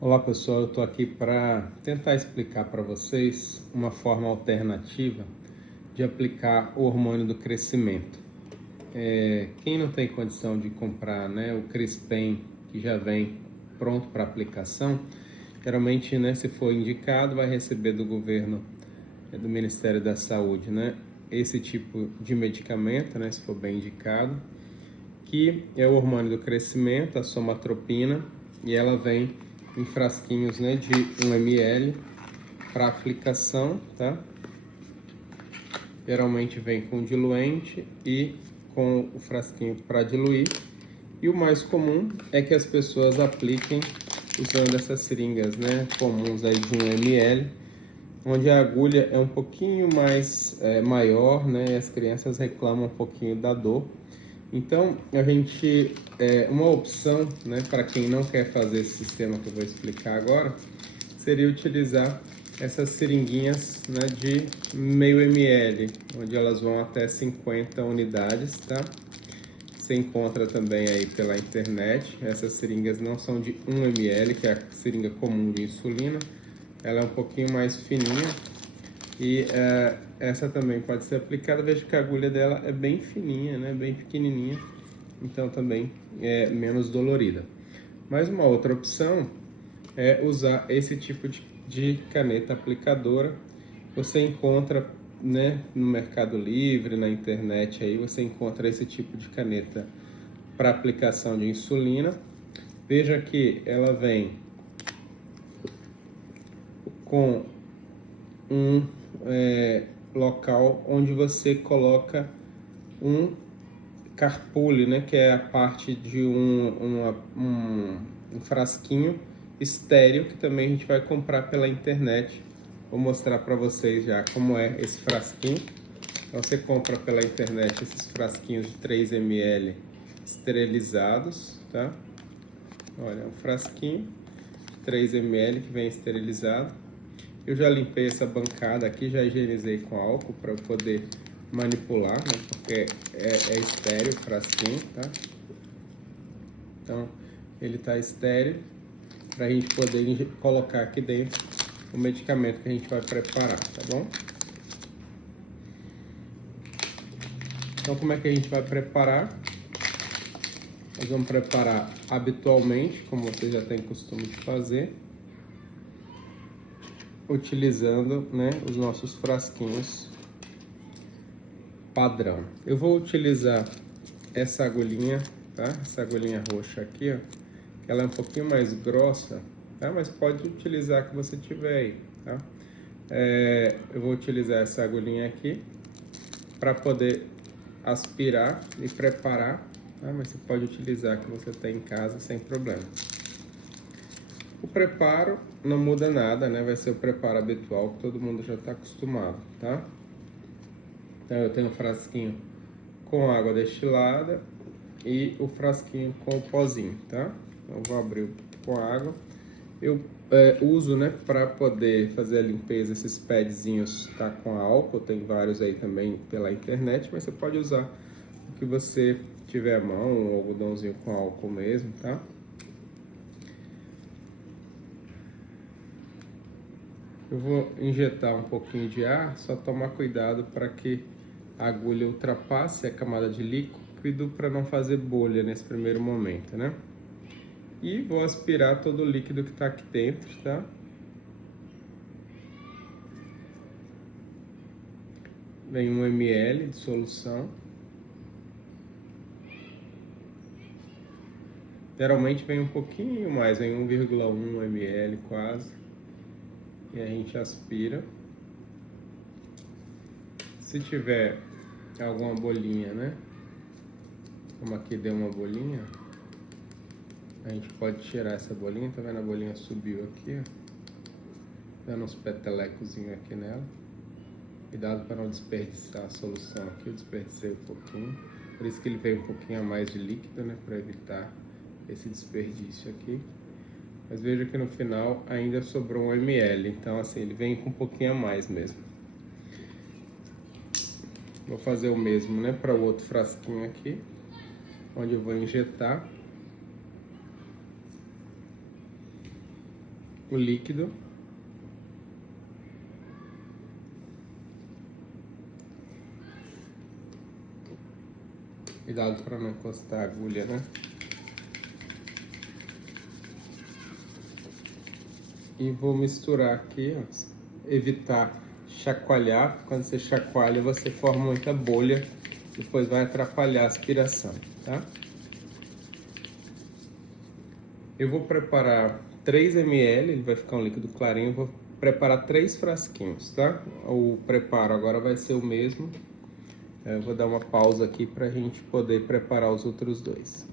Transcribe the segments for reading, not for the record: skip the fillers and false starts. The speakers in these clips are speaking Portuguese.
Olá pessoal, eu estou aqui para tentar explicar para vocês uma forma alternativa de aplicar o hormônio do crescimento. Quem não tem condição de comprar, o Crispen, que já vem pronto para aplicação, geralmente, se for indicado, vai receber do governo, do Ministério da Saúde, esse tipo de medicamento, se for bem indicado, que é o hormônio do crescimento, a somatropina, e ela vem em frasquinhos, de 1 ml para aplicação, tá? Geralmente vem com diluente e com o frasquinho para diluir. E o mais comum é que as pessoas apliquem usando essas seringas, comuns aí de 1 ml, onde a agulha é um pouquinho mais maior, e as crianças reclamam um pouquinho da dor. Então, uma opção, para quem não quer fazer esse sistema que eu vou explicar agora, seria utilizar essas seringuinhas, de meio ml, onde elas vão até 50 unidades, tá? Você encontra também aí pela internet. Essas seringas não são de 1 ml, que é a seringa comum de insulina. Ela é um pouquinho mais fininha e essa também pode ser aplicada. Veja que a agulha dela é bem fininha, bem pequenininha, então também é menos dolorida. Mas uma outra opção é usar esse tipo de caneta aplicadora. Você encontra, no Mercado Livre, na internet, aí você encontra esse tipo de caneta para aplicação de insulina. Veja que ela vem com um local onde você coloca um carpule, que é a parte de um frasquinho estéreo, que também a gente vai comprar pela internet. Vou mostrar para vocês já como é esse frasquinho. Então você compra pela internet esses frasquinhos de 3 ml esterilizados, tá? Olha, um frasquinho de 3 ml que vem esterilizado. Eu já limpei essa bancada aqui, já higienizei com álcool para eu poder manipular, porque é estéreo o frasquinho, tá? Então, ele está estéreo para a gente poder colocar aqui dentro o medicamento que a gente vai preparar, tá bom? Então, como é que a gente vai preparar? Nós vamos preparar habitualmente, como você já tem costume de fazer, utilizando, os nossos frasquinhos padrão. Eu vou utilizar essa agulhinha, tá? Essa agulhinha roxa aqui, ó. Ela é um pouquinho mais grossa, tá? Mas pode utilizar a que você tiver aí, tá? Eu vou utilizar essa agulhinha aqui para poder aspirar e preparar, tá? Mas você pode utilizar a que você tem em casa sem problema. O preparo não muda nada, vai ser o preparo habitual que todo mundo já está acostumado, tá? Então eu tenho um frasquinho com água destilada e o frasquinho com o pozinho, tá? Então eu vou abrir com água. Eu uso, para poder fazer a limpeza, esses padzinhos, tá, com álcool. Tem vários aí também pela internet, mas você pode usar o que você tiver à mão, um algodãozinho com álcool mesmo, tá? Eu vou injetar um pouquinho de ar, só tomar cuidado para que a agulha ultrapasse a camada de líquido para não fazer bolha nesse primeiro momento, E vou aspirar todo o líquido que está aqui dentro, tá? Vem 1 ml de solução. Geralmente vem um pouquinho mais, vem 1,1 ml quase. E a gente aspira. Se tiver alguma bolinha, como aqui deu uma bolinha, a gente pode tirar essa bolinha. Tá vendo? A bolinha subiu aqui, ó, dando uns petelecozinhos aqui nela. Cuidado para não desperdiçar a solução aqui. Eu desperdicei um pouquinho, por isso que ele veio um pouquinho a mais de líquido, para evitar esse desperdício aqui. Mas veja que no final ainda sobrou 1 ml, então assim, ele vem com um pouquinho a mais mesmo. Vou fazer o mesmo, para o outro frasquinho aqui, onde eu vou injetar. o líquido. Cuidado para não encostar a agulha, né? E vou misturar aqui, ó, evitar chacoalhar. Quando você chacoalha, você forma muita bolha, depois vai atrapalhar a aspiração, tá? Eu vou preparar 3 ml, ele vai ficar um líquido clarinho, vou preparar 3 frasquinhos, tá? O preparo agora vai ser o mesmo. Eu vou dar uma pausa aqui para a gente poder preparar os outros 2.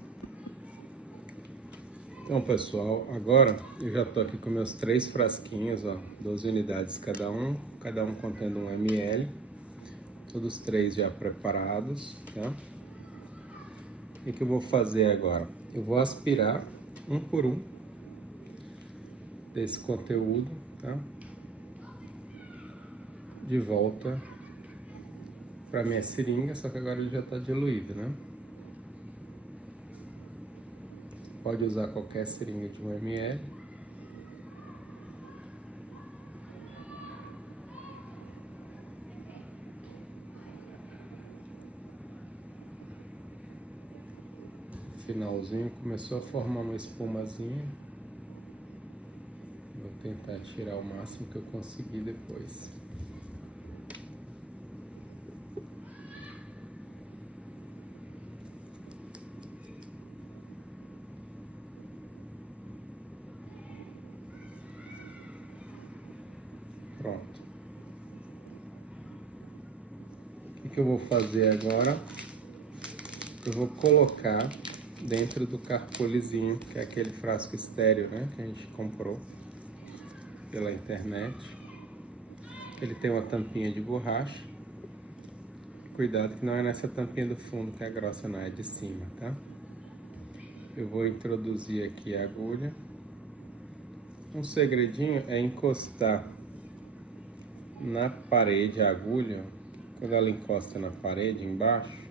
Então, pessoal, agora eu já tô aqui com meus 3 frasquinhos, ó, 12 unidades cada um contendo 1 ml, todos 3 já preparados, tá? O que eu vou fazer agora? Eu vou aspirar um por um desse conteúdo, tá? De volta para minha seringa, só que agora ele já está diluído, né? Pode usar qualquer seringa de 1 ml. Finalzinho começou a formar uma espumazinha. Vou tentar tirar o máximo que eu conseguir depois. Pronto. O que eu vou fazer agora? Eu vou colocar dentro do carpolezinho, que é aquele frasco estéreo, né, que a gente comprou pela internet. Ele tem uma tampinha de borracha. Cuidado que não é nessa tampinha do fundo que é grossa, não, é de cima, tá? Eu vou introduzir aqui a agulha. Um segredinho é encostar na parede a agulha. Quando ela encosta na parede embaixo,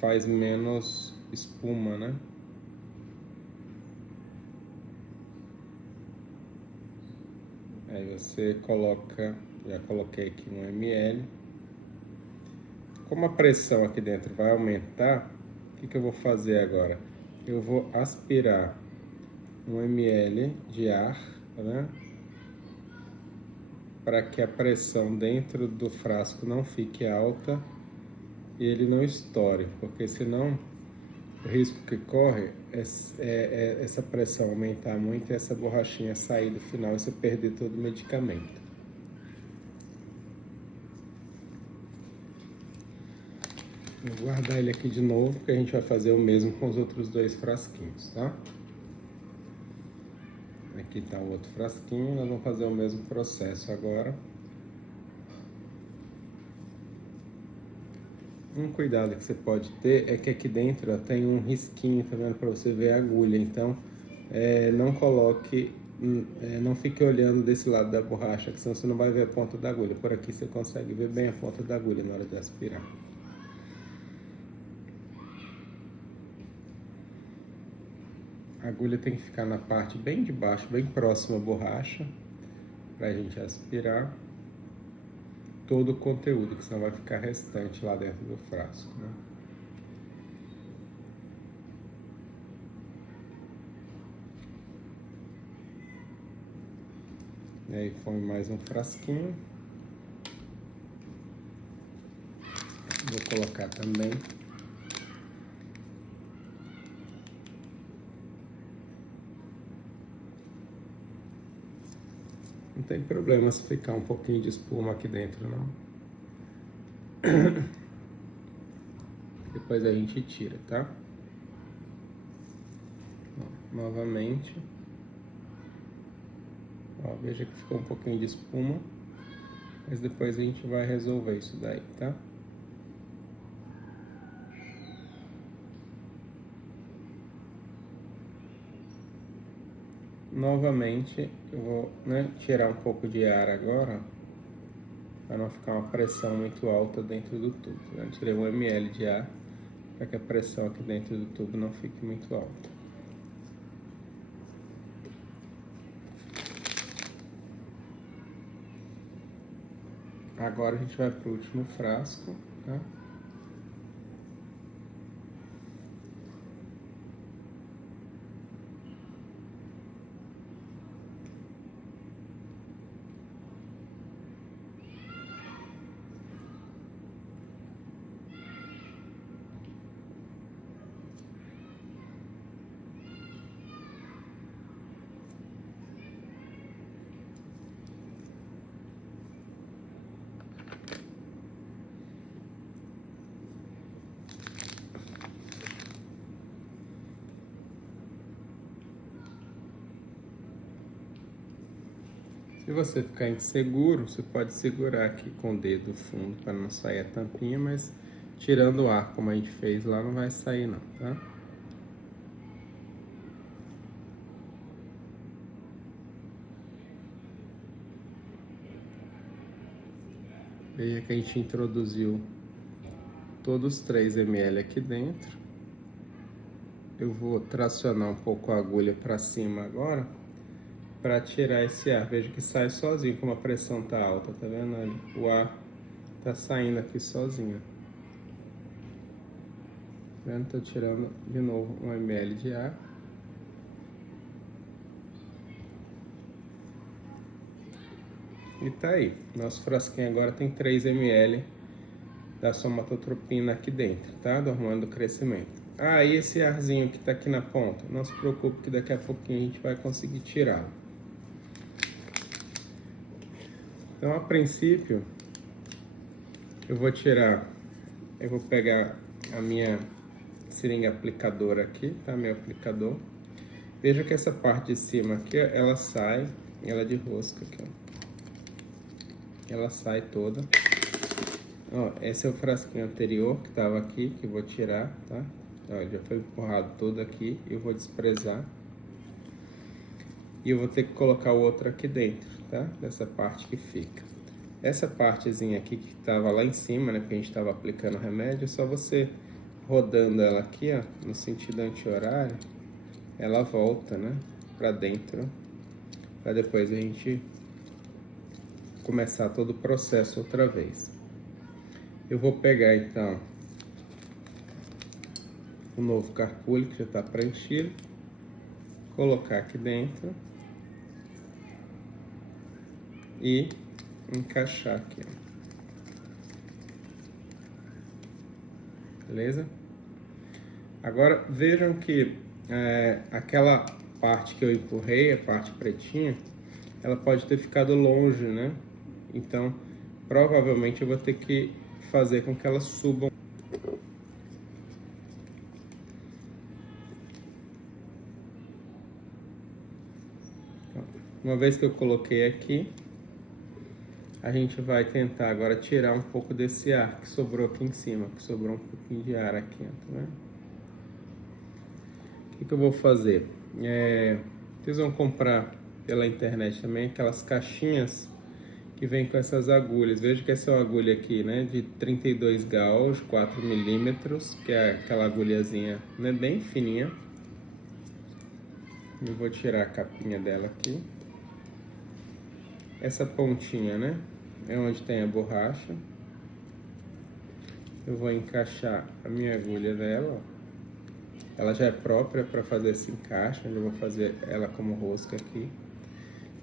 faz menos espuma, né? Aí você coloca, já coloquei aqui 1 ml. Como a pressão aqui dentro vai aumentar, o que eu vou fazer agora? Eu vou aspirar 1 ml de ar, né? Para que a pressão dentro do frasco não fique alta e ele não estoure, porque senão o risco que corre é essa pressão aumentar muito e essa borrachinha sair do final e você perder todo o medicamento. Vou guardar ele aqui de novo, porque a gente vai fazer o mesmo com os outros 2 frasquinhos, tá? Aqui está o outro frasquinho, nós vamos fazer o mesmo processo agora. Um cuidado que você pode ter é que aqui dentro, ó, tem um risquinho, tá vendo, para você ver a agulha. Então, não coloque, não fique olhando desse lado da borracha, que senão você não vai ver a ponta da agulha. Por aqui você consegue ver bem a ponta da agulha na hora de aspirar. A agulha tem que ficar na parte bem de baixo, bem próxima à borracha, para a gente aspirar todo o conteúdo, que senão vai ficar restante lá dentro do frasco, né? E aí põe mais um frasquinho. Vou colocar também. Não tem problema se ficar um pouquinho de espuma aqui dentro, não. Depois a gente tira, tá? Ó, novamente. Ó, veja que ficou um pouquinho de espuma. Mas depois a gente vai resolver isso daí, tá? Novamente, eu vou, né, tirar um pouco de ar agora, para não ficar uma pressão muito alta dentro do tubo. Eu tirei 1 ml de ar, para que a pressão aqui dentro do tubo não fique muito alta. Agora a gente vai para o último frasco, tá? Se você ficar inseguro, você pode segurar aqui com o dedo fundo para não sair a tampinha, mas tirando o ar, como a gente fez lá, não vai sair não, tá? Veja que a gente introduziu todos os 3 ml aqui dentro. Eu vou tracionar um pouco a agulha para cima agora, para tirar esse ar. Veja que sai sozinho, como a pressão tá alta, tá vendo ali? O ar tá saindo aqui sozinho. Tá vendo? Tô tirando de novo 1 ml de ar. E tá aí. Nosso frasquinho agora tem 3 ml da somatotropina aqui dentro, tá? Do hormônio do crescimento. Ah, e esse arzinho que tá aqui na ponta? Não se preocupe que daqui a pouquinho a gente vai conseguir tirá-lo. Então, a princípio, eu vou pegar a minha seringa aplicadora aqui, tá? Meu aplicador. Veja que essa parte de cima aqui, ela sai, ela é de rosca aqui, ó. Ela sai toda. Ó, esse é o frasquinho anterior que tava aqui, que eu vou tirar, tá? Ó, ele já foi empurrado todo aqui, eu vou desprezar. E eu vou ter que colocar o outro aqui dentro, tá? Dessa parte que fica. Essa partezinha aqui que tava lá em cima, né? Porque a gente tava aplicando o remédio, é só você rodando ela aqui, ó, no sentido anti-horário, ela volta, né? Pra dentro, pra depois a gente começar todo o processo outra vez. Eu vou pegar então o novo carpulho que já está preenchido, colocar aqui dentro e encaixar aqui, beleza? Agora vejam que aquela parte que eu empurrei, a parte pretinha, ela pode ter ficado longe, né? Então, provavelmente eu vou ter que fazer com que elas subam. Uma vez que eu coloquei aqui, a gente vai tentar agora tirar um pouco desse ar que sobrou aqui em cima, que sobrou um pouquinho de ar aqui, tá vendo? O que eu vou fazer? Vocês vão comprar pela internet também aquelas caixinhas que vem com essas agulhas. Veja que essa é uma agulha aqui, né, de 32 gauge, 4 milímetros, que é aquela agulhazinha, né, bem fininha. Eu vou tirar a capinha dela aqui. Essa pontinha, né, é onde tem a borracha. Eu vou encaixar a minha agulha nela, ó. Ela já é própria para fazer esse encaixe, eu vou fazer ela como rosca aqui.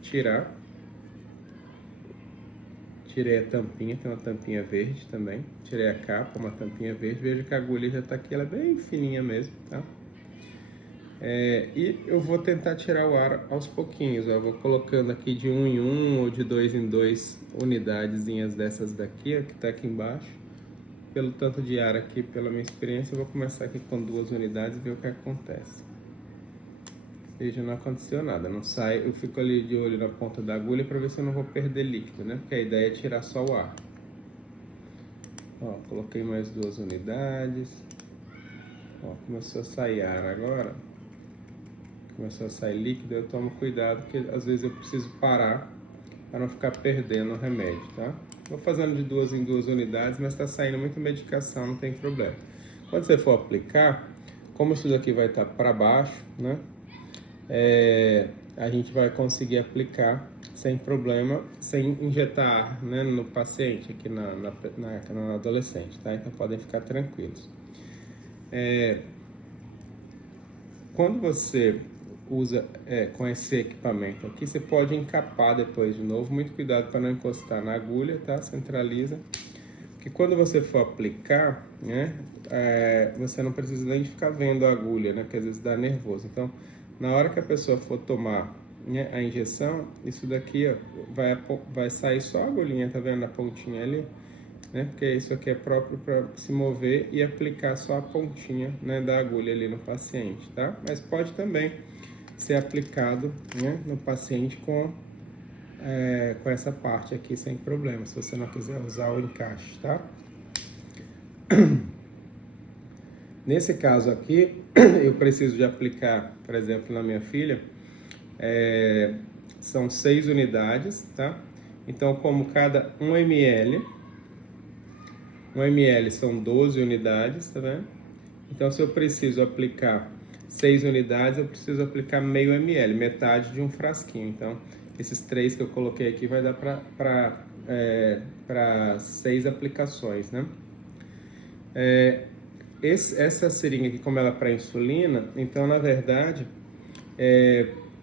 Tirar. Tirei a tampinha, tem uma tampinha verde também. Tirei a capa, uma tampinha verde. Veja que a agulha já tá aqui, ela é bem fininha mesmo, tá? E eu vou tentar tirar o ar aos pouquinhos, ó. Eu vou colocando aqui de 1 em 1 ou de 2 em 2 unidadezinhas dessas daqui, ó, que tá aqui embaixo. Pelo tanto de ar aqui, pela minha experiência, eu vou começar aqui com 2 unidades e ver o que acontece. Veja, não aconteceu nada, não sai, eu fico ali de olho na ponta da agulha para ver se eu não vou perder líquido, né? Porque a ideia é tirar só o ar. Ó, coloquei mais 2 unidades. Ó, começou a sair ar agora. Começou a sair líquido, eu tomo cuidado, porque às vezes eu preciso parar para não ficar perdendo o remédio, tá? Vou fazendo de 2 em 2 unidades, mas está saindo muita medicação, não tem problema. Quando você for aplicar, como isso daqui vai estar para baixo, né? a gente vai conseguir aplicar sem problema, sem injetar ar, né, no paciente, aqui na adolescente, tá? Então podem ficar tranquilos. Quando você usa com esse equipamento aqui, você pode encapar depois de novo, muito cuidado para não encostar na agulha, tá? Centraliza, porque quando você for aplicar, né, você não precisa nem ficar vendo a agulha, né, porque às vezes dá nervoso. Então, na hora que a pessoa for tomar, né, a injeção, isso daqui, ó, vai sair só a agulhinha, tá vendo a pontinha ali? Né? Porque isso aqui é próprio para se mover e aplicar só a pontinha, né, da agulha ali no paciente, tá? Mas pode também ser aplicado, né, no paciente com essa parte aqui sem problema, se você não quiser usar o encaixe, tá? Nesse caso aqui, eu preciso de aplicar, por exemplo, na minha filha, são 6 unidades, tá? Então, como cada 1 ml, 1 ml são 12 unidades, tá vendo? Então, se eu preciso aplicar 6 unidades, eu preciso aplicar meio ml, metade de um frasquinho. Então, esses 3 que eu coloquei aqui vai dar para 6 aplicações, né? Essa seringa aqui, como ela é para insulina, então, na verdade,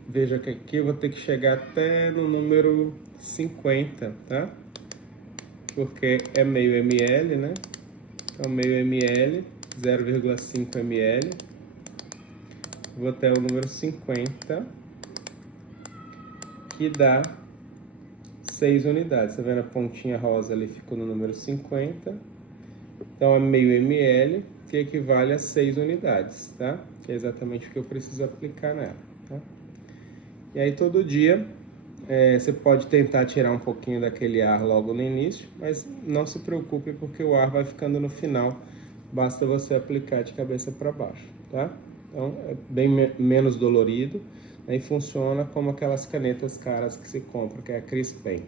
veja que aqui eu vou ter que chegar até no número 50, tá? Porque é meio ml, né? Então, meio ml, 0,5 ml. Vou até o número 50, que dá 6 unidades. Tá vendo a pontinha rosa ali? Ficou no número 50. Então, é meio ml, que equivale a 6 unidades, tá? Que é exatamente o que eu preciso aplicar nela, tá? E aí, todo dia, você pode tentar tirar um pouquinho daquele ar logo no início, mas não se preocupe porque o ar vai ficando no final, basta você aplicar de cabeça para baixo, tá? Então, é bem menos dolorido, né, e funciona como aquelas canetas caras que se compra, que é a Cris Pen,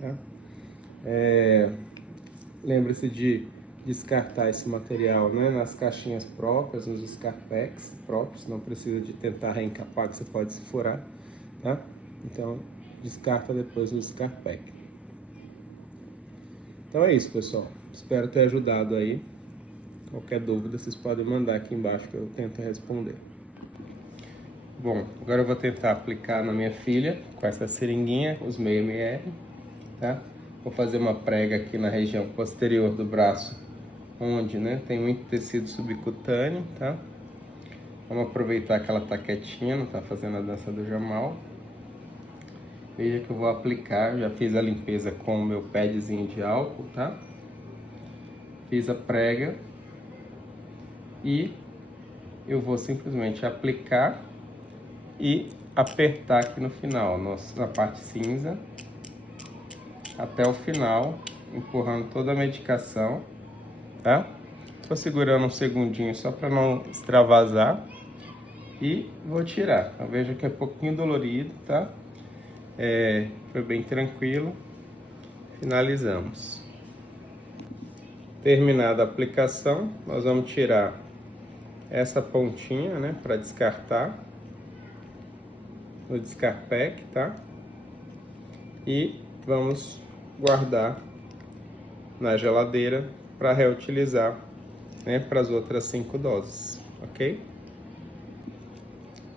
tá? Lembre-se de descartar esse material, né, nas caixinhas próprias, nos Scarpacks próprios, não precisa de tentar reencapar, que você pode se furar, tá? Então, descarta depois no Scarpack. Então é isso, pessoal. Espero ter ajudado aí. Qualquer dúvida, vocês podem mandar aqui embaixo que eu tento responder. Bom, agora eu vou tentar aplicar na minha filha, com essa seringuinha, os meio ml, tá? Vou fazer uma prega aqui na região posterior do braço, onde, né, tem muito tecido subcutâneo, tá? Vamos aproveitar que ela tá quietinha, não tá fazendo a dança do Jamal. Veja que eu vou aplicar, já fiz a limpeza com o meu padzinho de álcool, tá? Fiz a prega e eu vou simplesmente aplicar e apertar aqui no final, na parte cinza, até o final, empurrando toda a medicação, tá? Tô segurando um segundinho só para não extravasar e vou tirar. Então, veja que é pouquinho dolorido, tá? Foi bem tranquilo. Finalizamos. Terminada a aplicação, nós vamos tirar essa pontinha, né, para descartar no Scarpack, tá? E vamos guardar na geladeira para reutilizar, né, para as outras 5 doses, ok?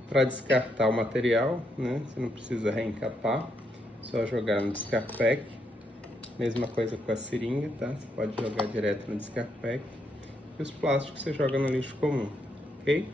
Para descartar o material, né, você não precisa reencapar, só jogar no Scarpack. Mesma coisa com a seringa, tá? Você pode jogar direto no Scarpack. E os plásticos você joga no lixo comum, ok?